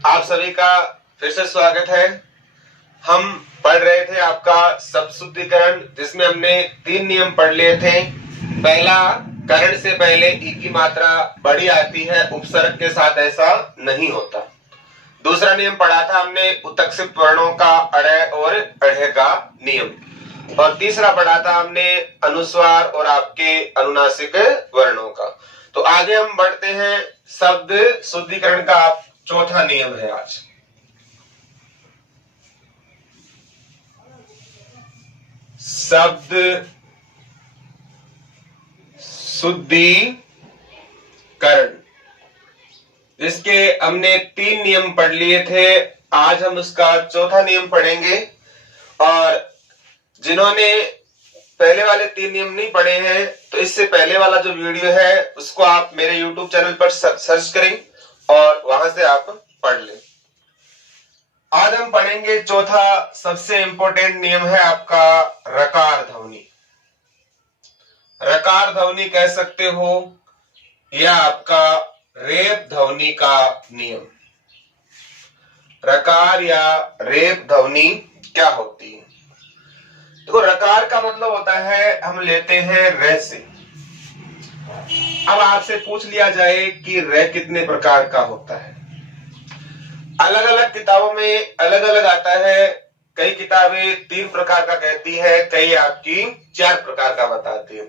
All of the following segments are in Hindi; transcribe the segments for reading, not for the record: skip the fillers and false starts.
आप सभी का फिर से स्वागत है। हम पढ़ रहे थे आपका शब्द शुद्धिकरण, जिसमें हमने 3 नियम पढ़ लिए थे। पहला, करण से पहले ई की मात्रा बड़ी आती है, उपसर्ग के साथ ऐसा नहीं होता। दूसरा नियम पढ़ा था हमने उत्तक्षिप्त वर्णों का अड़य और अढ़े का नियम। और तीसरा पढ़ा था हमने अनुस्वार और आपके अनुनासिक वर्णों का। तो आगे हम बढ़ते हैं, शब्द शुद्धिकरण का चौथा नियम है आज। शब्द शुद्धिकरण, इसके हमने 3 नियम पढ़ लिए थे। आज हम उसका चौथा नियम पढ़ेंगे। और जिन्होंने पहले वाले 3 नियम नहीं पढ़े हैं, तो इससे पहले वाला जो वीडियो है उसको आप मेरे YouTube चैनल पर सर्च करें और वहां से आप पढ़ लें। आज हम पढ़ेंगे चौथा सबसे इंपॉर्टेंट नियम है आपका रकार ध्वनि। रकार ध्वनि कह सकते हो, यह आपका रेप ध्वनि का नियम। रकार या रेप ध्वनि क्या होती है? तो रकार का मतलब होता है, हम लेते हैं र से। अब आपसे पूछ लिया जाए कि र कितने प्रकार का होता है। अलग अलग किताबों में अलग अलग आता है। कई किताबें 3 प्रकार का कहती है, कई आपकी 4 प्रकार का बताती है।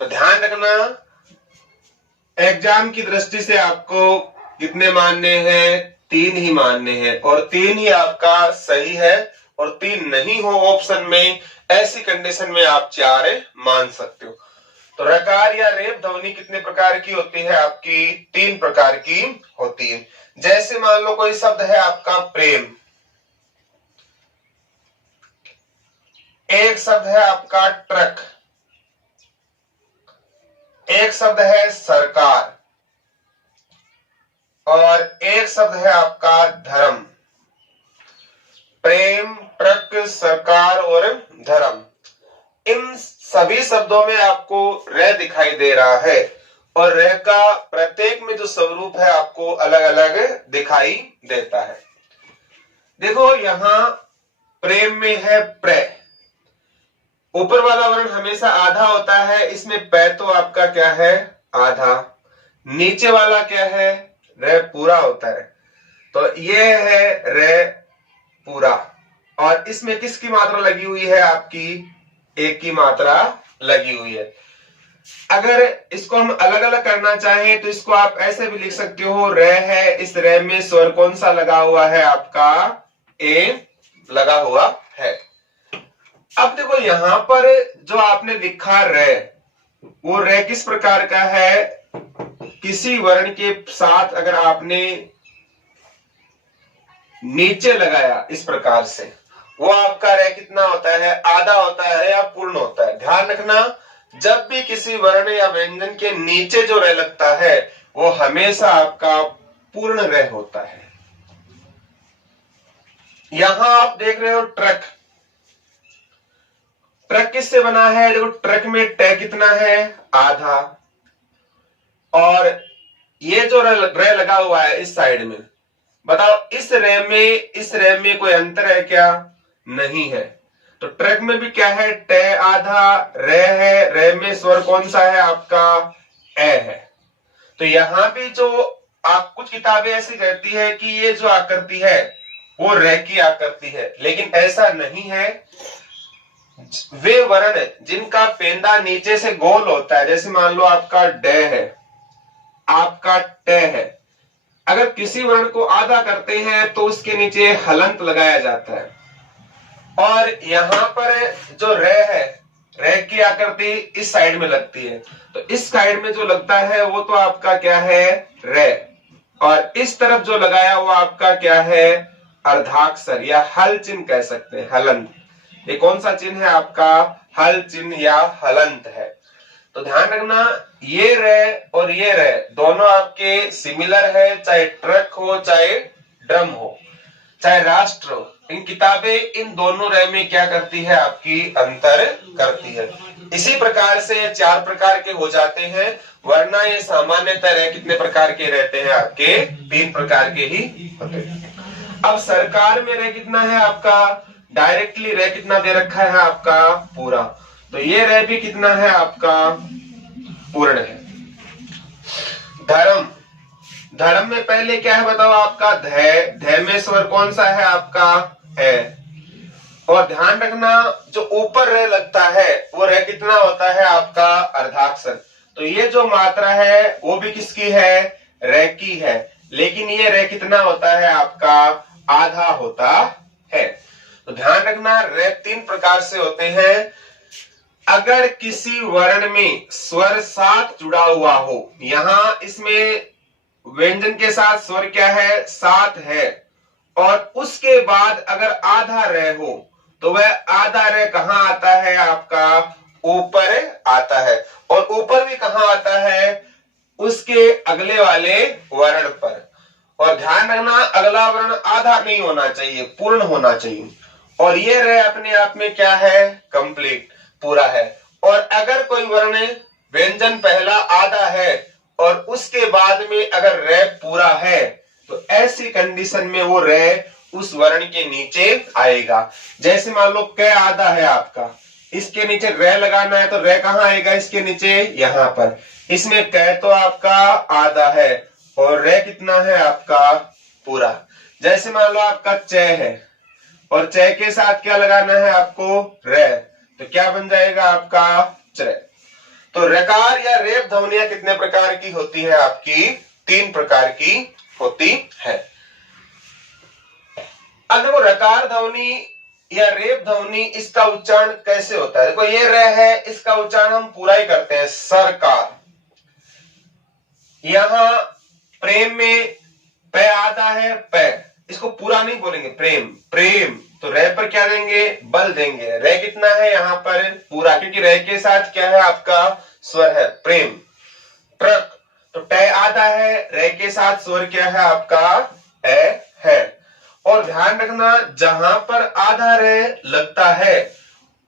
तो ध्यान रखना, एग्जाम की दृष्टि से आपको कितने मानने हैं? 3 ही मानने हैं, और 3 ही आपका सही है। और 3 नहीं हो ऑप्शन में, ऐसी कंडीशन में आप 4 मान सकते हो। तो रकार या रेप ध्वनि कितने प्रकार की होती है? आपकी 3 प्रकार की होती है। जैसे मान लो कोई शब्द है आपका प्रेम, एक शब्द है आपका ट्रक, एक शब्द है सरकार, और एक शब्द है आपका धर्म। प्रेम, ट्रक, सरकार और धर्म, इन सभी शब्दों में आपको र दिखाई दे रहा है। और र का प्रत्येक में जो स्वरूप है आपको अलग अलग दिखाई देता है। देखो यहां प्रेम में है प्र, ऊपर वाला वर्ण हमेशा आधा होता है, इसमें पै तो आपका क्या है? आधा। नीचे वाला क्या है? र पूरा होता है। तो ये है र पूरा। और इसमें किसकी मात्रा लगी हुई है? आपकी एक की मात्रा लगी हुई है। अगर इसको हम अलग अलग करना चाहें तो इसको आप ऐसे भी लिख सकते हो, र है, इस र में स्वर कौन सा लगा हुआ है? आपका ए लगा हुआ है। अब देखो यहां पर जो आपने लिखा र, वो र किस प्रकार का है? किसी वर्ण के साथ अगर आपने नीचे लगाया इस प्रकार से, वो आपका र कितना होता है? आधा होता है या पूर्ण होता है? ध्यान रखना, जब भी किसी वर्ण या व्यंजन के नीचे जो र लगता है वो हमेशा आपका पूर्ण र होता है। यहां आप देख रहे हो ट्रक, ट्रक किससे बना है? देखो ट्रक में ट कितना है? आधा। और ये जो र लगा हुआ है इस साइड में, बताओ इस र में कोई अंतर है क्या? नहीं है। तो ट्रक में भी क्या है? ट आधा, र है, र में स्वर कौन सा है? आपका ए है। तो यहां भी जो आप कुछ किताबें ऐसी कहती है कि ये जो आकृति है वो र की आकृति है, लेकिन ऐसा नहीं है। वे वर्ण जिनका पेंदा नीचे से गोल होता है, जैसे मान लो आपका ड है, आपका ट है, अगर किसी वर्ण को आधा करते हैं तो उसके नीचे हलंत लगाया जाता है। और यहां पर जो र है, र की आकृति इस साइड में लगती है, तो इस साइड में जो लगता है वो तो आपका क्या है? र। और इस तरफ जो लगाया हुआ आपका क्या है? अर्धाक्षर या हल चिन्ह कह सकते हैं, हलंत। ये कौन सा चिन्ह है? आपका हल चिन्ह या हलंत है। तो ध्यान रखना, ये र और ये र दोनों आपके सिमिलर है, चाहे ट्रक हो, चाहे ड्रम हो, चाहे राष्ट्र हो। इन किताबें इन दोनों र में क्या करती है? आपकी अंतर करती है। इसी प्रकार से 4 प्रकार के हो जाते हैं। वरना ये सामान्यतः रे कितने प्रकार के रहते हैं आपके? 3 प्रकार के ही होते हैं। अब सरकार में रे कितना है आपका? डायरेक्टली रे कितना दे रखा है आपका? पूरा। तो ये रे भी कितना है आपका? पूर्ण है। धर्म, धर्म में पहले क्या है बताओ आपका? ध, ध में स्वर कौन सा है आपका? है। और ध्यान रखना जो ऊपर रे लगता है वो रे कितना होता है आपका? अर्धाक्षर। तो ये जो मात्रा है वो भी किसकी है? रे की है। लेकिन ये रे कितना होता है आपका? आधा होता है। तो ध्यान रखना रे 3 प्रकार से होते हैं। अगर किसी वर्ण में स्वर साथ जुड़ा हुआ हो, यहां इसमें व्यंजन के साथ स्वर क्या है? साथ है। और उसके बाद अगर आधा रे हो तो वह आधा रे कहां आता है आपका? ऊपर आता है। और ऊपर भी कहां आता है? उसके अगले वाले वर्ण पर। और ध्यान रखना अगला वर्ण आधा नहीं होना चाहिए, पूर्ण होना चाहिए। और ये रे अपने आप में क्या है? कंप्लीट, पूरा है। और अगर कोई वर्ण व्यंजन पहला आधा है और उसके बाद में अगर रे पूरा है तो ऐसी कंडीशन में वो रे उस वर्ण के नीचे आएगा। जैसे मान लो क आधा है आपका, इसके नीचे रे लगाना है तो रे कहां आएगा? इसके नीचे, यहां पर। इसमें क तो आपका आधा है और रे कितना है आपका? पूरा। जैसे मान लो आपका च है और च के साथ क्या लगाना है आपको? रे। तो क्या बन जाएगा आपका? च। तो रकार या रेप ध्वनियां कितने प्रकार की होती है आपकी? 3 प्रकार की होती है। अब देखो रकार ध्वनि या रेप ध्वनि इसका उच्चारण कैसे होता है? देखो ये र है, इसका उच्चारण हम पूरा ही करते हैं, सरकार। यहां प्रेम में प आधा है, प, इसको पूरा नहीं बोलेंगे, प्रेम, प्रेम। तो रे पर क्या देंगे? बल देंगे। रे कितना है यहाँ पर? पूरा, क्योंकि रे के साथ क्या है आपका? स्वर है, प्रेम। ट्रक, तो ट आधा है, रे के साथ स्वर क्या है आपका? है। और ध्यान रखना जहां पर आधा रे लगता है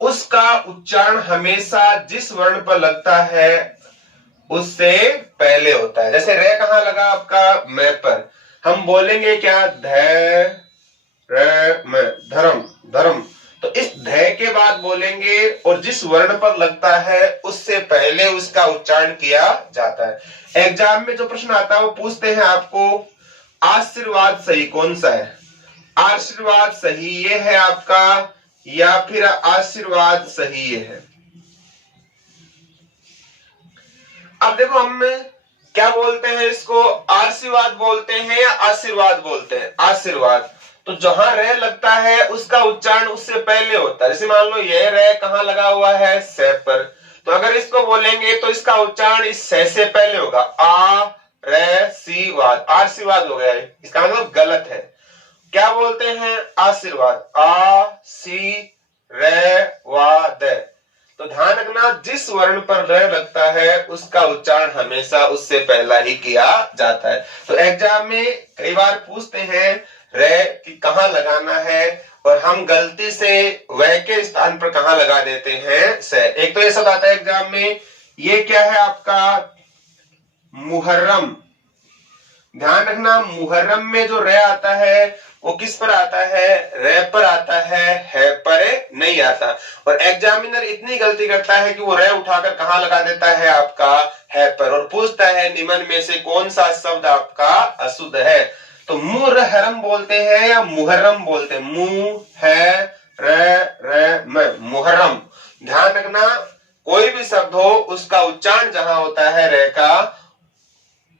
उसका उच्चारण हमेशा जिस वर्ण पर लगता है उससे पहले होता है। जैसे रे कहां लगा आपका? मैं पर। हम बोलेंगे क्या? ध रे में, धर्म, धर्म। तो इस ध के बाद बोलेंगे और जिस वर्ण पर लगता है उससे पहले उसका उच्चारण किया जाता है। एग्जाम में जो प्रश्न आता है वो पूछते हैं आपको आशीर्वाद सही कौन सा है? आशीर्वाद सही ये है आपका या फिर आशीर्वाद सही ये है? अब देखो हम क्या बोलते हैं इसको? आशीर्वाद बोलते हैं या आशीर्वाद बोलते हैं? आशीर्वाद। तो जहां रे लगता है उसका उच्चारण उससे पहले होता है। जैसे मान लो ये रे कहां लगा हुआ है? से पर। तो अगर इसको बोलेंगे तो इसका उच्चारण इस से पहले होगा, आ रे सी वाद, आशीर्वाद हो गया है। इसका मतलब गलत है। क्या बोलते हैं? आशीर्वाद, आ सी रे वाद। तो ध्यान रखना जिस वर्ण पर र लगता है उसका उच्चारण हमेशा उससे पहला ही किया जाता है। तो एग्जाम में कई बार पूछते हैं रे कि कहां लगाना है और हम गलती से वह के स्थान पर कहां लगा देते हैं? से। एक तो ये सब आता है एग्जाम में। ये क्या है आपका? मुहर्रम। ध्यान रखना मुहर्रम में जो रे आता है वो किस पर आता है? रे पर आता है पर नहीं आता। और एग्जामिनर इतनी गलती करता है कि वो रे उठाकर कहां लगा देता है आपका? है पर। और पूछता है निम्न में से कौन सा शब्द आपका अशुद्ध है? तो मुहर्रम बोलते हैं या मुहर्रम बोलते हैं? मुह है रे में, मुहर्रम। ध्यान रखना कोई भी शब्द हो उसका उच्चारण जहां होता है रे का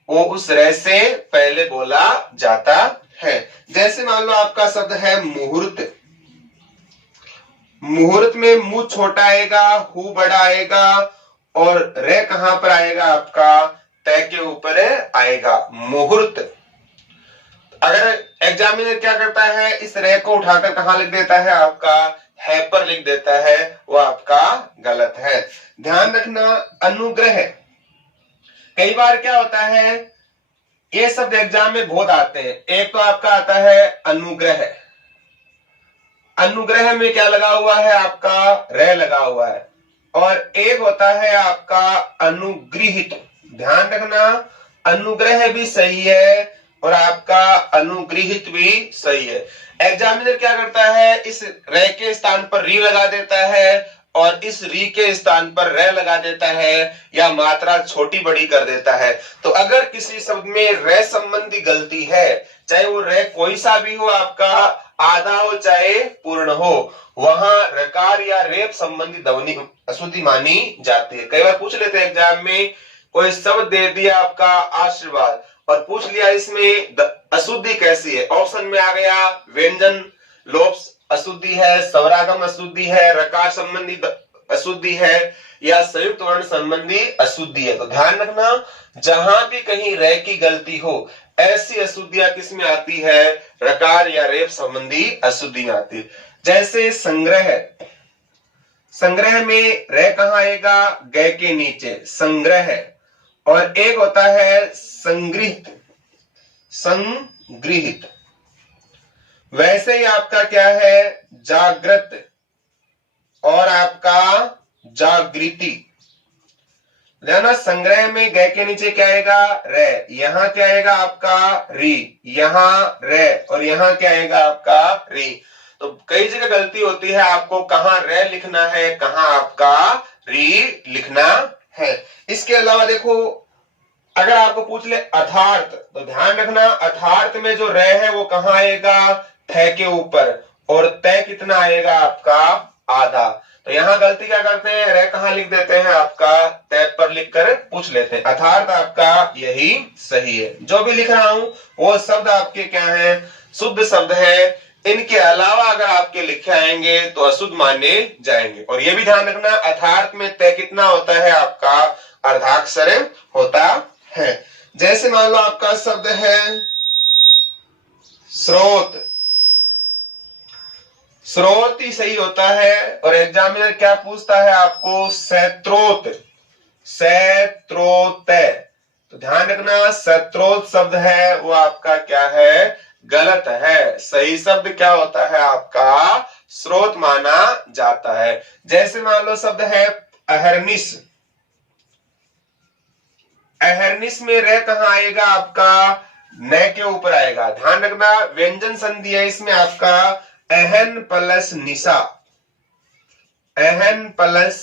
वो उस रे से पहले बोला जाता है। जैसे मान लो आपका शब्द है मुहूर्त। मुहूर्त में मुंह छोटा आएगा, हु बड़ा आएगा और रे कहां पर आएगा आपका? तय के ऊपर आएगा, मुहूर्त। अगर एग्जामिनर क्या करता है इस रे को उठाकर कहां लिख देता है आपका? है पर लिख देता है, वो आपका गलत है। ध्यान रखना अनुग्रह। कई बार क्या होता है ये शब्द एग्जाम में बहुत आते हैं। एक तो आपका आता है अनुग्रह। अनुग्रह में क्या लगा हुआ है आपका? रे लगा हुआ है। और एक होता है आपका अनुगृहित, ध्यान रखना, अनुग्रह भी सही है और आपका अनुग्रहित भी सही है। एग्जामिनर क्या करता है, इस रे के स्थान पर री लगा देता है और इस री के स्थान पर रे लगा देता है या मात्रा छोटी बड़ी कर देता है। तो अगर किसी शब्द में रे संबंधी गलती है, चाहे वो रे कोई सा भी हो, आपका आधा हो चाहे पूर्ण हो, वहां रकार या रेप संबंधी ध्वनि अशुद्धि मानी जाती है। कई बार पूछ लेते हैं एग्जाम में, कोई शब्द दे दिया आपका आशीर्वाद और पूछ लिया इसमें अशुद्धि कैसी है, ऑप्शन में आ गया व्यंजन लोप अशुद्धि है, स्वरागम अशुद्धि है, रकार संबंधी अशुद्धि है या संयुक्त वर्ण संबंधी अशुद्धि है। तो ध्यान रखना, जहां भी कहीं रे की गलती हो, ऐसी अशुद्धियां किस में आती है, रकार या रेप संबंधी अशुद्धि आती है। जैसे संग्रह, संग्रह में रे कहां आएगा, ग के नीचे संग्रह, और एक होता है संग्रहित, संग्रहित। वैसे ही आपका क्या है, जागृत और आपका जागृति। ध्यान, संग्रह में ग के नीचे क्या आएगा, रे, यहां क्या आएगा आपका री, यहां रे और यहां क्या आएगा आपका री। तो कई जगह गलती होती है, आपको कहां रे लिखना है, कहां आपका री लिखना है। इसके अलावा देखो, अगर आपको पूछ ले अथार्थ, तो ध्यान रखना, अथार्थ में जो रे है वो कहां आएगा, थ के ऊपर, और तय कितना आएगा आपका आधा। तो यहां गलती क्या करते हैं, रे कहां लिख देते हैं, आपका तय पर लिखकर पूछ लेते हैं। अथार्थ आपका यही सही है। जो भी लिख रहा हूं वो शब्द आपके क्या है, शुद्ध शब्द है। इनके अलावा अगर आपके लिखे आएंगे तो अशुद्ध माने जाएंगे। और ये भी ध्यान रखना, अथार्थ में तय कितना होता है, आपका अर्धाक्षर होता है। जैसे मान लो आपका शब्द है स्रोत, स्रोत ही सही होता है। और एग्जामिनर क्या पूछता है आपको, सत्रोत, सत्रोत। तो ध्यान रखना, सत्रोत शब्द है वो आपका क्या है, गलत है। सही शब्द क्या होता है, आपका स्रोत माना जाता है। जैसे मान लो शब्द है अहर्निश, अहर्निश में रे कहां आएगा, आपका न के ऊपर आएगा। ध्यान रखना, व्यंजन संधि है इसमें आपका अहन प्लस निशा, अहन प्लस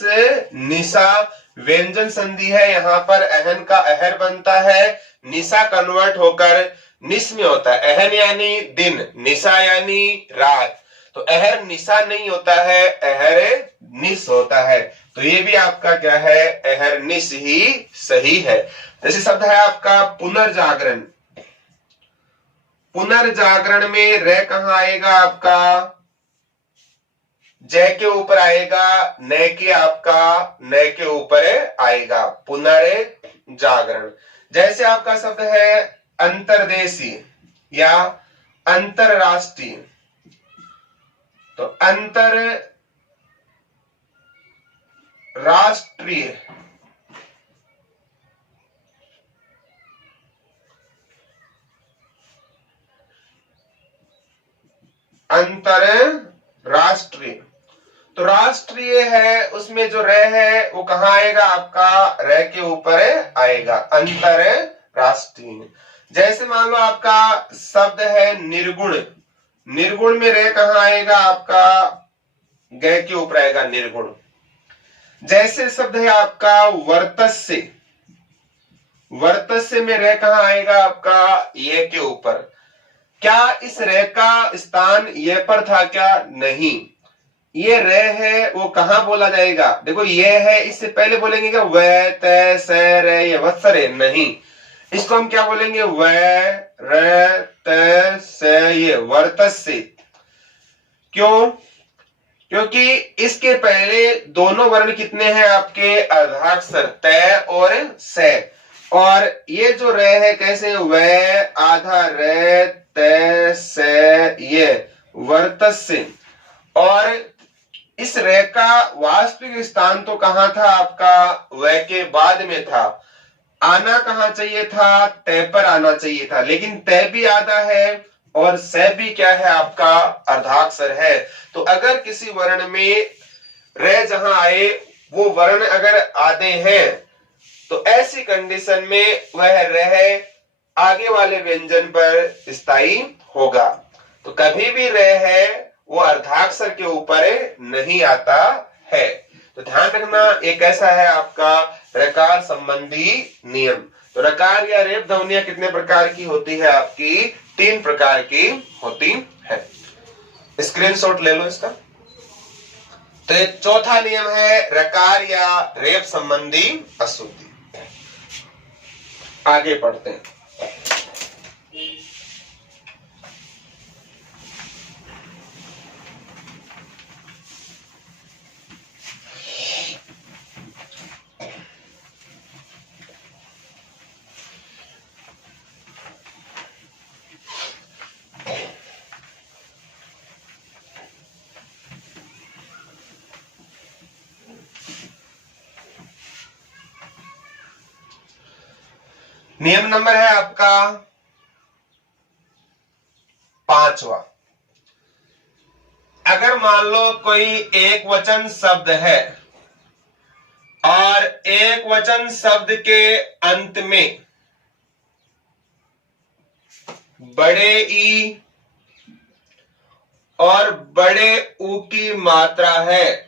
निशा व्यंजन संधि है। यहां पर अहन का अहर बनता है, निशा कन्वर्ट होकर निस में होता है। अहन यानी दिन, निशा यानी रात। तो अहर निशा नहीं होता है, अहर निस होता है। तो ये भी आपका क्या है, अहर निस ही सही है। जैसे शब्द है आपका पुनर्जागरण, पुनर्जागरण में रे कहां आएगा, आपका जय के ऊपर आएगा, न के आपका न के ऊपर आएगा, पुनर्जागरण। जैसे आपका शब्द है अंतर्देशी या अंतरराष्ट्रीय, तो अंतरराष्ट्रीय, अंतरराष्ट्रीय। तो राष्ट्रीय है, उसमें जो रे है वो कहां आएगा, आपका रे के ऊपर आएगा, अंतरराष्ट्रीय। जैसे मान लो आपका शब्द है निर्गुण, निर्गुण में रे कहां आएगा, आपका ग के ऊपर आएगा, निर्गुण। जैसे शब्द है आपका वर्तस्य, वर्तस्य में रे कहां आएगा, आपका ये के ऊपर। क्या इस रे का स्थान ये पर था क्या, नहीं। ये रे है वो कहां बोला जाएगा, देखो ये है, इससे पहले बोलेंगे क्या, व त स रे, ये वत्सरे, नहीं। इसको हम क्या बोलेंगे, व र त स, ये वर्तस्य। क्यों, क्योंकि इसके पहले दोनों वर्ण कितने हैं आपके, अर्धाक्षर, त और स। और ये जो रे है कैसे, व आधा रे त स, ये वर्तस्य। और इस रे का वास्तविक स्थान तो कहां था, आपका व के बाद में था। आना कहां चाहिए था, तय पर आना चाहिए था, लेकिन तय भी आधा है और स भी क्या है, आपका अर्धाक्षर है। तो अगर किसी वर्ण में रे जहां आए, वो वर्ण अगर आधे हैं तो ऐसी कंडीशन में वह रह आगे वाले व्यंजन पर स्थायी होगा। तो कभी भी रह है वो अर्धाक्षर के ऊपर नहीं आता है। तो ध्यान रखना, एक ऐसा है आपका रकार संबंधी नियम। तो रकार या रेप ध्वनियां कितने प्रकार की होती है आपकी? 3 प्रकार की होती है। स्क्रीनशॉट ले लो इसका। तो एक चौथा नियम है रकार या रेप संबंधी अशुद्धि। आगे पढ़ते हैं। नियम नंबर है आपका 5वां। अगर मान लो कोई एक वचन शब्द है और एक वचन शब्द के अंत में बड़े ई और बड़े ऊ की मात्रा है।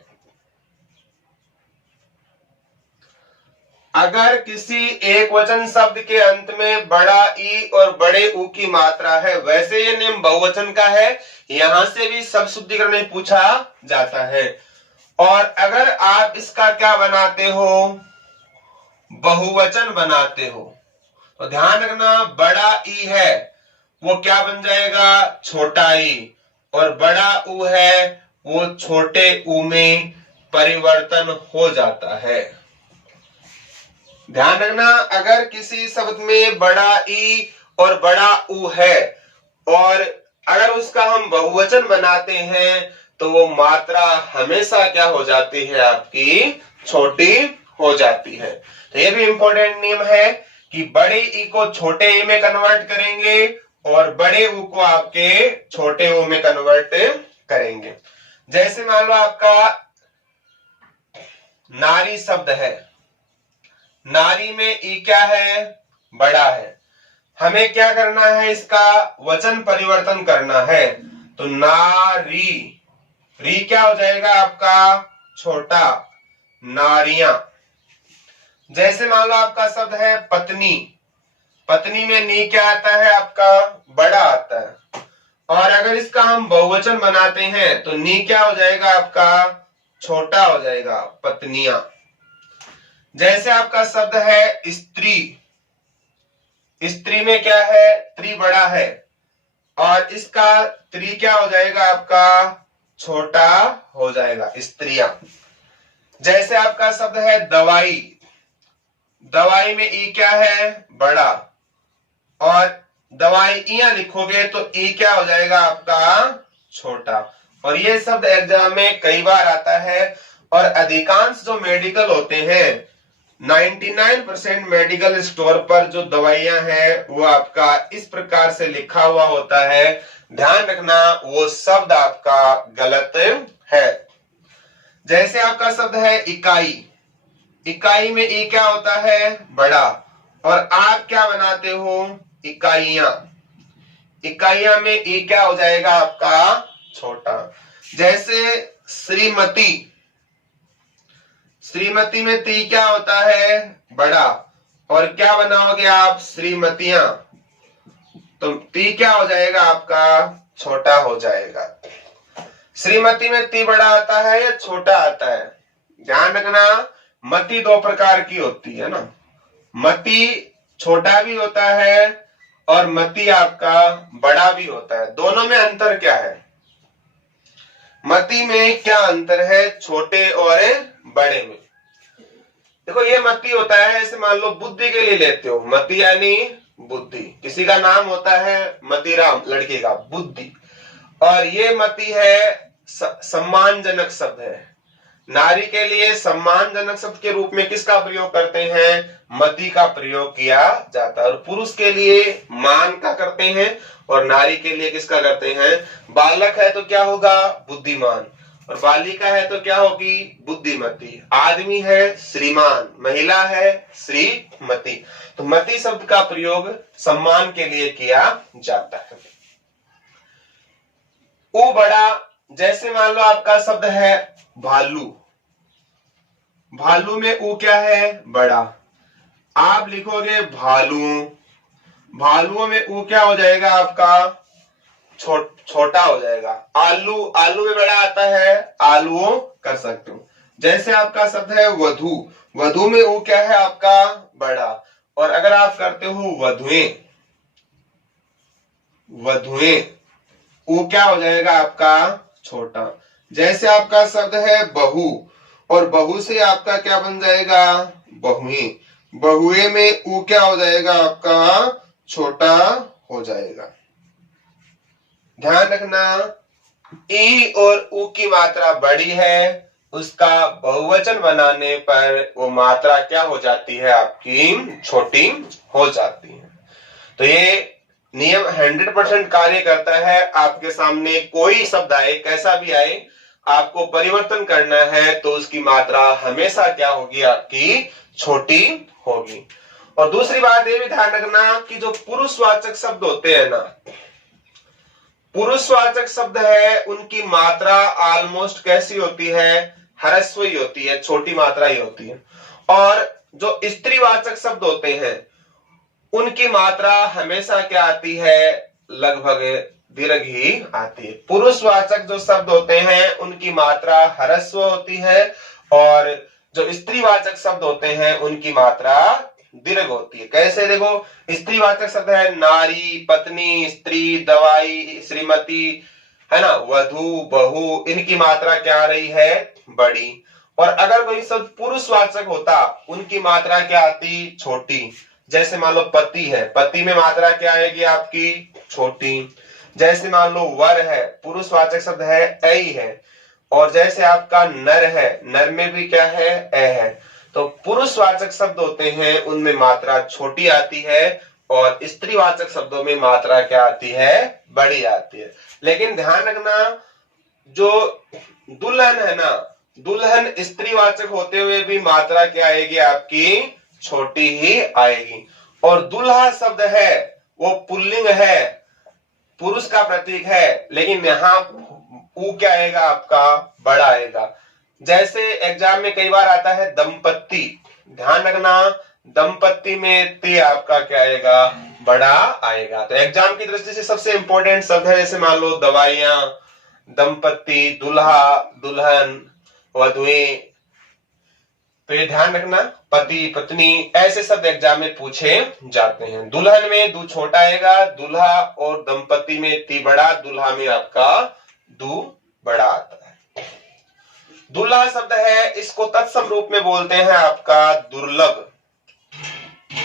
अगर किसी एक वचन शब्द के अंत में बड़ा ई और बड़े ऊ की मात्रा है, वैसे ये नियम बहुवचन का है, यहां से भी शब्द शुद्धिकरण पूछा जाता है। और अगर आप इसका क्या बनाते हो? बहुवचन बनाते हो, तो ध्यान रखना बड़ा ई है वो क्या बन जाएगा? छोटा ई। और बड़ा ऊ है वो छोटे ऊ में परिवर्तन हो जाता है। ध्यान रखना, अगर किसी शब्द में बड़ा ई और बड़ा ऊ है और अगर उसका हम बहुवचन बनाते हैं तो वो मात्रा हमेशा क्या हो जाती है? आपकी छोटी हो जाती है। तो ये भी इंपॉर्टेंट नियम है कि बड़े ई को छोटे ई में कन्वर्ट करेंगे और बड़े ऊ को आपके छोटे ऊ में कन्वर्ट करेंगे। जैसे मान लो आपका नारी शब्द है, नारी में ई क्या है? बड़ा है। हमें क्या करना है? इसका वचन परिवर्तन करना है। तो नारी, री क्या हो जाएगा आपका? छोटा, नारियां। जैसे मान लो आपका शब्द है पत्नी, पत्नी में नी क्या आता है आपका? बड़ा आता है। और अगर इसका हम बहुवचन बनाते हैं तो नी क्या हो जाएगा आपका? छोटा हो जाएगा, पत्नियां। जैसे आपका शब्द है स्त्री, स्त्री में क्या है? त्री बड़ा है और इसका त्री क्या हो जाएगा आपका? छोटा हो जाएगा, स्त्रियां। जैसे आपका शब्द है दवाई, दवाई में ई क्या है? बड़ा। और दवाई इया लिखोगे तो ई क्या हो जाएगा आपका? छोटा। और ये शब्द एग्जाम में कई बार आता है। और अधिकांश जो मेडिकल होते हैं, 99% मेडिकल स्टोर पर जो दवाइयां हैं वो आपका इस प्रकार से लिखा हुआ होता है। ध्यान रखना, वो शब्द आपका गलत है। जैसे आपका शब्द है इकाई, इकाई में ई क्या होता है? बड़ा। और आप क्या बनाते हो? इकाइयां, इकाइयां में ई क्या हो जाएगा आपका? छोटा। जैसे श्रीमती, श्रीमती में ती क्या होता है? बड़ा। और क्या बनाओगे आप? श्रीमतियां, तो ती क्या हो जाएगा आपका? छोटा हो जाएगा। श्रीमती में ती बड़ा आता है या छोटा आता है? ध्यान रखना, मती 2 प्रकार की होती है ना, मती छोटा भी होता है और मती आपका बड़ा भी होता है। दोनों में अंतर क्या है? मती में क्या अंतर है छोटे और बड़े में? देखो ये मती होता है, ऐसे मान लो बुद्धि के लिए लेते हो, मती यानी बुद्धि। किसी का नाम होता है मतीराम, लड़के का, बुद्धि। और ये मती है सम्मानजनक शब्द है। नारी के लिए सम्मानजनक शब्द के रूप में किसका प्रयोग करते हैं? मति का प्रयोग किया जाता है। और पुरुष के लिए मान का करते हैं और नारी के लिए किसका करते हैं? बालक है तो क्या होगा? बुद्धिमान। और बालिका है तो क्या होगी, बुद्धिमती। आदमी है श्रीमान, महिला है श्रीमती। तो मति शब्द का प्रयोग सम्मान के लिए किया जाता है। ऊ बड़ा, जैसे मान लो आपका शब्द है भालू, भालू में ऊ क्या है, बड़ा। आप लिखोगे भालू, भालुओं में ऊ क्या हो जाएगा आपका, छोटा हो जाएगा। आलू, आलू में बड़ा आता है, आलुओं कर सकते हो। जैसे आपका शब्द है वधु, वधु में ऊ क्या है आपका, बड़ा। और अगर आप करते हो वधुएं, वधुएं, ऊ क्या हो जाएगा आपका, छोटा। जैसे आपका शब्द है बहू, और बहू से आपका क्या बन जाएगा, बहुएं, बहुए में ऊ क्या हो जाएगा आपका, छोटा हो जाएगा। ध्यान रखना, ई और ऊ की मात्रा बड़ी है, उसका बहुवचन बनाने पर वो मात्रा क्या हो जाती है आपकी, छोटी हो जाती है। तो ये नियम 100% कार्य करता है। आपके सामने कोई शब्द आए, कैसा भी आए, आपको परिवर्तन करना है तो उसकी मात्रा हमेशा क्या होगी, आपकी छोटी होगी। और दूसरी बात ये भी ध्यान रखना कि जो पुरुषवाचक शब्द होते हैं ना, पुरुषवाचक शब्द है, उनकी मात्रा ऑलमोस्ट कैसी होती है, ह्रस्व ही होती है, छोटी मात्रा ही होती है। और जो स्त्रीवाचक शब्द होते हैं उनकी मात्रा हमेशा क्या आती है, लगभग दीर्घ ही आती है। पुरुषवाचक जो शब्द होते हैं उनकी मात्रा ह्रस्व होती है, और जो स्त्रीवाचक शब्द होते हैं उनकी मात्रा दीर्घ होती है। कैसे, देखो, स्त्रीवाचक शब्द है नारी, पत्नी, स्त्री, दवाई, श्रीमती, है ना, वधु, बहू, इनकी मात्रा क्या आ रही है, बड़ी। और अगर कोई शब्द पुरुषवाचक होता, उनकी मात्रा क्या आती, छोटी। जैसे मान लो पति है, पति में मात्रा क्या आएगी आपकी, छोटी। जैसे मान लो वर है, पुरुषवाचक शब्द है, ऐ है। और जैसे आपका नर है, नर में भी क्या है, ए है। तो पुरुषवाचक शब्द होते हैं उनमें मात्रा छोटी आती है, और स्त्रीवाचक शब्दों में मात्रा क्या आती है, बड़ी आती है। लेकिन ध्यान रखना, जो दुल्हन है ना, दुल्हन स्त्रीवाचक होते हुए भी मात्रा क्या आएगी आपकी, छोटी ही आएगी। और दुल्हा शब्द है वो पुल्लिंग है, पुरुष का प्रतीक है, लेकिन यहाँ ऊ क्या आएगा आपका, बड़ा आएगा। जैसे एग्जाम में कई बार आता है दंपत्ति, ध्यान रखना, दंपत्ति में ते आपका क्या आएगा, बड़ा आएगा। तो एग्जाम की दृष्टि से सबसे इंपॉर्टेंट शब्द है, जैसे मान लो दवाइयां, दंपत्ति, दूल्हा, दुल्हन, वधुएं। तो ये ध्यान रखना, पति, पत्नी, ऐसे शब्द एग्जाम में पूछे जाते हैं। दुल्हन में दू छोटा आएगा, दूल्हा और दंपति में ती बड़ा, दूल्हा में आपका दू बड़ा आता है। दूल्हा शब्द है, इसको तत्सम रूप में बोलते हैं आपका दुर्लभ।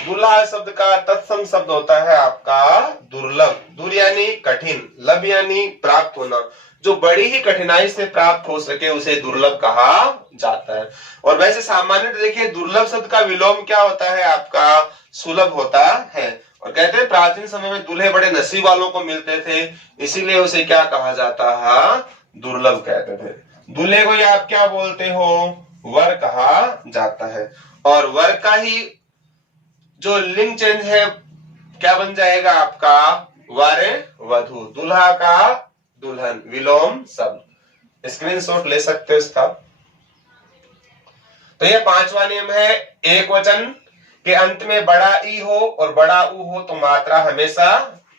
दूल्हा शब्द का तत्सम शब्द होता है आपका दुर्लभ। दूर यानी कठिन, लब यानी प्राप्त होना। जो बड़ी ही कठिनाई से प्राप्त हो सके उसे दुर्लभ कहा जाता है। और वैसे सामान्य देखिए, दुर्लभ शब्द का विलोम क्या होता है आपका, सुलभ होता है। और कहते हैं प्राचीन समय में दूल्हे बड़े नसीब वालों को मिलते थे, इसीलिए उसे क्या कहा जाता है, दुर्लभ कहते थे। दूल्हे को आप क्या बोलते हो, वर कहा जाता है। और वर का ही जो लिंग चेंज है क्या बन जाएगा आपका, वर वधु। दूल्हा का दुल्हन, विलोम शब्द। स्क्रीनशॉट ले सकते हो इसका। तो ये पांचवा नियम है, एक वचन के अंत में बड़ा ई हो और बड़ा ऊ हो तो मात्रा हमेशा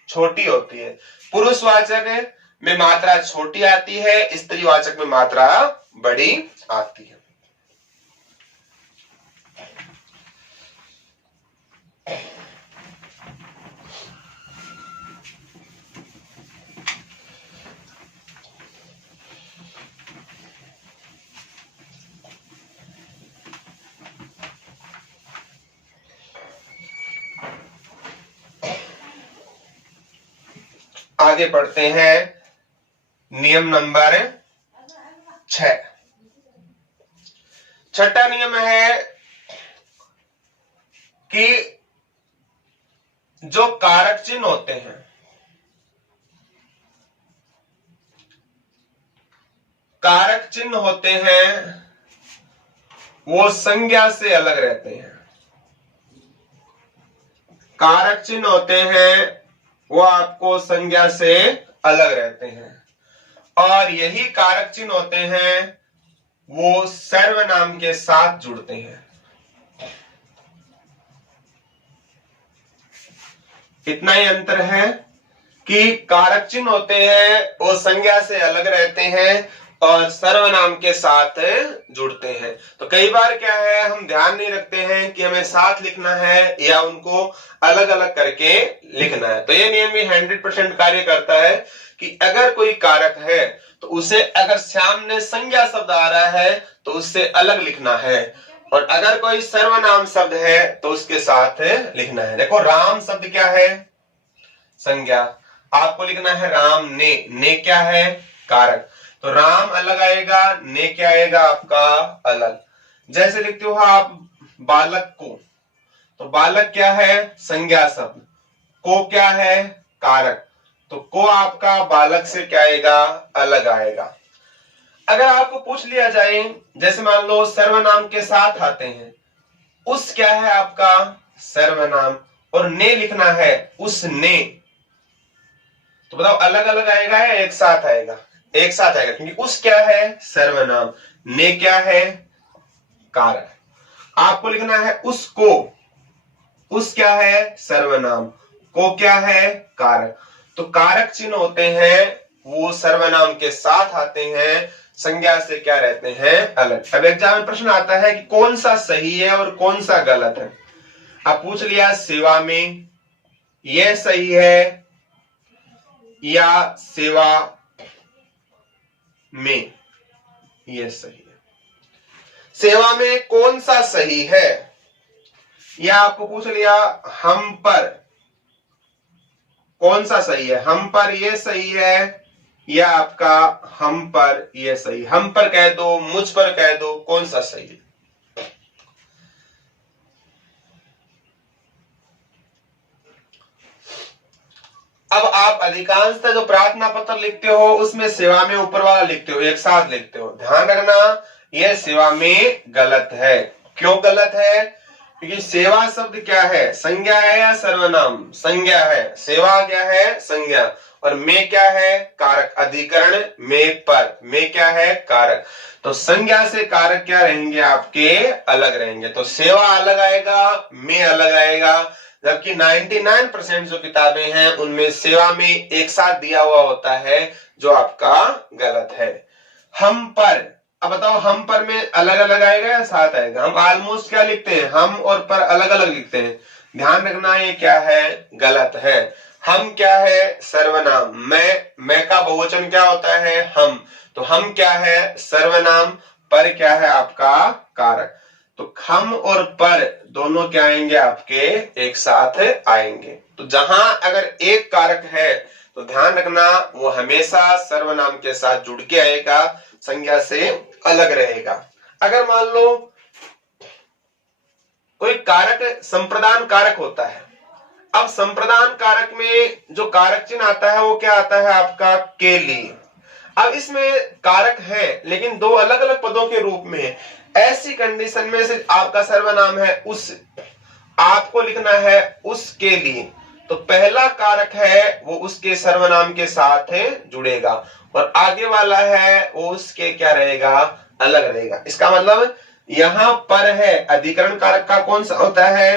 छोटी होती है। पुरुषवाचक में मात्रा छोटी आती है, स्त्रीवाचक में मात्रा बड़ी आती है। आगे पढ़ते हैं, नियम नंबर 6। छठा नियम है कि जो कारक चिन्ह होते हैं, कारक चिन्ह होते हैं वो संज्ञा से अलग रहते हैं। कारक चिन्ह होते हैं वो आपको संज्ञा से अलग रहते हैं, और यही कारक चिन्ह होते हैं वो सर्वनाम के साथ जुड़ते हैं। इतना ही अंतर है कि कारक चिन्ह होते हैं वो संज्ञा से अलग रहते हैं और सर्वनाम के साथ जुड़ते हैं। तो कई बार क्या है, हम ध्यान नहीं रखते हैं कि हमें साथ लिखना है या उनको अलग अलग करके लिखना है। तो ये नियम भी 100% कार्य करता है कि अगर कोई कारक है तो उसे अगर सामने संज्ञा शब्द आ रहा है तो उससे अलग लिखना है, और अगर कोई सर्वनाम शब्द है तो उसके साथ लिखना है। देखो राम शब्द क्या है, संज्ञा, आपको लिखना है राम ने क्या है, कारक। तो राम अलग आएगा, ने क्या आएगा आपका अलग। जैसे लिखते हो आप बालक को, तो बालक क्या है, संज्ञा शब्द, को क्या है, कारक। तो को आपका बालक से क्या आएगा, अलग आएगा। अगर आपको पूछ लिया जाए, जैसे मान लो सर्वनाम के साथ आते हैं, उस क्या है आपका सर्वनाम, और ने लिखना है उस ने, तो बताओ अलग अलग आएगा या एक साथ आएगा, एक साथ आएगा, क्योंकि उस क्या है सर्वनाम, ने क्या है कारक। आपको लिखना है उसको, उस क्या है सर्वनाम, को क्या है कारक। तो कारक चिन्ह होते हैं वो सर्वनाम के साथ आते हैं, संज्ञा से क्या रहते हैं अलग। अब एग्जाम में प्रश्न आता है कि कौन सा सही है और कौन सा गलत है। अब पूछ लिया सेवा में यह सही है या सेवा में यह सही है। सेवा में कौन सा सही है, यह आपको पूछ लिया। हम पर कौन सा सही है, हम पर यह सही है या आपका हम पर यह सही। हम पर कह दो, मुझ पर कह दो, कौन सा सही है। अब आप अधिकांशतः जो प्रार्थना पत्र लिखते हो उसमें सेवा में ऊपर वाला लिखते हो, एक साथ लिखते हो। ध्यान रखना यह सेवा में गलत है। क्यों गलत है, क्योंकि सेवा शब्द क्या है, संज्ञा है या सर्वनाम, संज्ञा है। सेवा क्या है संज्ञा, और में क्या है कारक। अधिकरण में पर, में क्या है कारक। तो संज्ञा से कारक क्या रहेंगे आपके अलग रहेंगे। तो सेवा अलग आएगा, में अलग आएगा। जबकि 99% जो किताबें हैं उनमें सेवा में एक साथ दिया हुआ होता है, जो आपका गलत है। हम पर, अब बताओ हम पर में अलग अलग आएगा या साथ आएगा। हम ऑलमोस्ट क्या लिखते हैं, हम और पर अलग अलग लिखते हैं। ध्यान रखना ये क्या है गलत है। हम क्या है सर्वनाम, मैं का बहुवचन क्या होता है हम, तो हम क्या है सर्वनाम, पर क्या है आपका कारक। तो हम और पर दोनों क्या आएंगे आपके एक साथ आएंगे। तो जहां अगर एक कारक है तो ध्यान रखना वो हमेशा सर्वनाम के साथ जुड़ के आएगा, संज्ञा से अलग रहेगा। अगर मान लो कोई कारक संप्रदान कारक होता है, अब संप्रदान कारक में जो कारक चिन्ह आता है वो क्या आता है आपका के लिए। अब इसमें कारक है लेकिन दो अलग अलग पदों के रूप में है। ऐसी कंडीशन में से आपका सर्वनाम है उस, आपको लिखना है उसके लिए। तो पहला कारक है वो उसके सर्वनाम के साथ जुड़ेगा, और आगे वाला है वो उसके क्या रहेगा अलग रहेगा। इसका मतलब यहां पर है अधिकरण कारक का कौन सा होता है,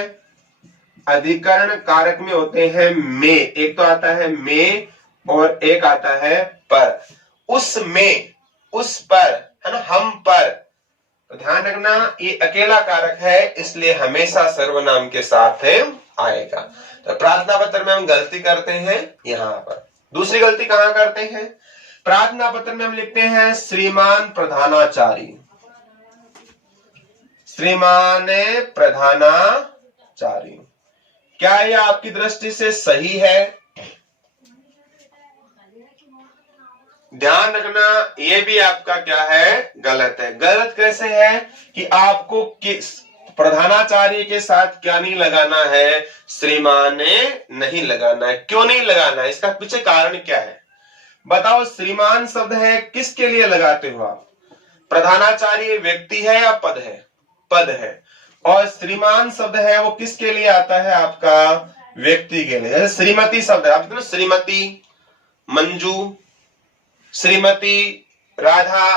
अधिकरण कारक में होते हैं में, एक तो आता है में और एक आता है पर। उस में, उस पर है ना, हम पर। तो ध्यान रखना ये अकेला कारक है, इसलिए हमेशा सर्वनाम के साथ आएगा। तो प्रार्थना पत्र में हम गलती करते हैं यहां पर। दूसरी गलती कहां करते हैं, प्रार्थना पत्र में हम लिखते हैं श्रीमान प्रधानाचार्य, श्रीमान प्रधानाचार्य। क्या यह आपकी दृष्टि से सही है। ध्यान रखना ये भी आपका क्या है गलत है। गलत कैसे है कि आपको किस प्रधानाचार्य के साथ क्या नहीं लगाना है, श्रीमान नहीं लगाना है। क्यों नहीं लगाना है, इसका पीछे कारण क्या है। बताओ श्रीमान शब्द है किसके लिए लगाते हो आप? प्रधानाचार्य व्यक्ति है या पद है? पद है। और श्रीमान शब्द है वो किसके लिए आता है? आपका व्यक्ति के लिए। जैसे श्रीमती शब्द है, आप श्रीमती मंजू, श्रीमती राधा,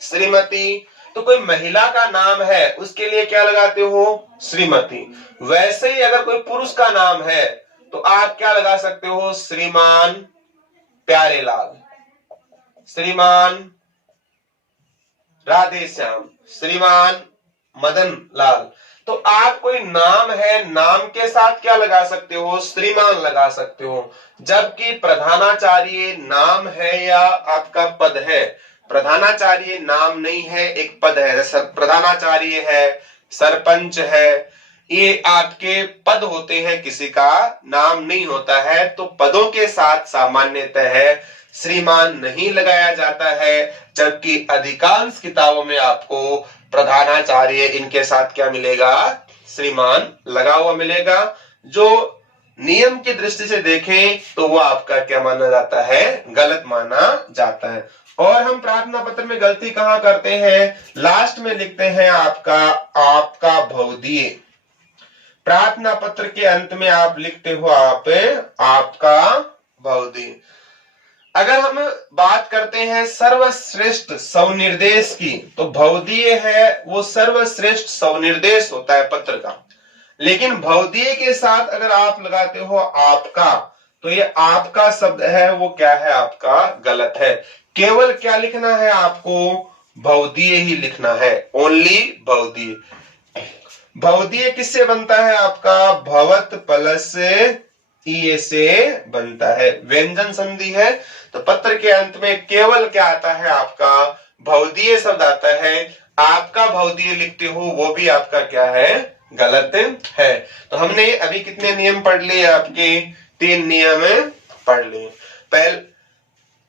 श्रीमती, तो कोई महिला का नाम है उसके लिए क्या लगाते हो? श्रीमती। वैसे ही अगर कोई पुरुष का नाम है तो आप क्या लगा सकते हो? श्रीमान प्यारेलाल, श्रीमान राधे श्याम, श्रीमान मदन लाल। तो आप कोई नाम है, नाम के साथ क्या लगा सकते हो? श्रीमान लगा सकते हो। जबकि प्रधानाचार्य नाम है या आपका पद है? प्रधानाचार्य नाम नहीं है, एक पद है। जैसे प्रधानाचार्य है, सरपंच है, ये आपके पद होते हैं, किसी का नाम नहीं होता है। तो पदों के साथ सामान्यतः है श्रीमान नहीं लगाया जाता है, जबकि अधिकांश किताबों में आपको प्रधानाचार्य इनके साथ क्या मिलेगा? श्रीमान लगा हुआ मिलेगा। जो नियम की दृष्टि से देखें तो वो आपका क्या माना जाता है? गलत माना जाता है। और हम प्रार्थना पत्र में गलती कहां करते हैं? लास्ट में लिखते हैं आपका भवदीय। प्रार्थना पत्र के अंत में आप लिखते हो आपका भवदीय। अगर हम बात करते हैं सर्वश्रेष्ठ स्वनिर्देश की, तो भवदीय है वो सर्वश्रेष्ठ स्वनिर्देश होता है पत्र का। लेकिन भवदीय के साथ अगर आप लगाते हो आपका, तो ये आपका शब्द है वो क्या है? आपका गलत है। केवल क्या लिखना है आपको? भवदीय ही लिखना है, ओनली भवदीय। भवदीय किससे बनता है? आपका भवत प्लस ईए से बनता है, व्यंजन संधि है। तो पत्र के अंत में केवल क्या आता है? आपका भवदीय शब्द आता है। आपका भवदीय लिखते हो वो भी आपका क्या है? गलत है। तो हमने अभी कितने नियम पढ़ लिए? आपके 3 नियम पढ़ लिए।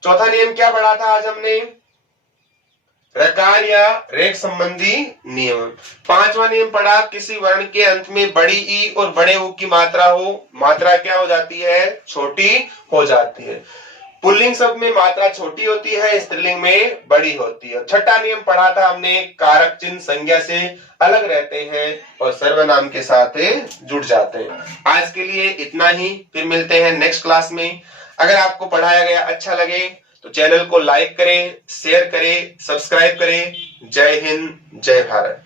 चौथा नियम क्या पढ़ा था आज हमने? रकार या रेख संबंधी नियम। 5वां नियम पढ़ा, किसी वर्ण के अंत में बड़ी ई और बड़े ऊ की मात्रा हो, मात्रा क्या हो जाती है? छोटी हो जाती है। पुल्लिंग शब्द में मात्रा छोटी होती है, स्त्रीलिंग में बड़ी होती है। 6ठा नियम पढ़ा था हमने, कारक चिन्ह संज्ञा से अलग रहते हैं और सर्वनाम के साथ जुड़ जाते हैं। आज के लिए इतना ही, फिर मिलते हैं नेक्स्ट क्लास में। अगर आपको पढ़ाया गया अच्छा लगे तो चैनल को लाइक करें, शेयर करें, सब्सक्राइब करें। जय हिंद, जय भारत।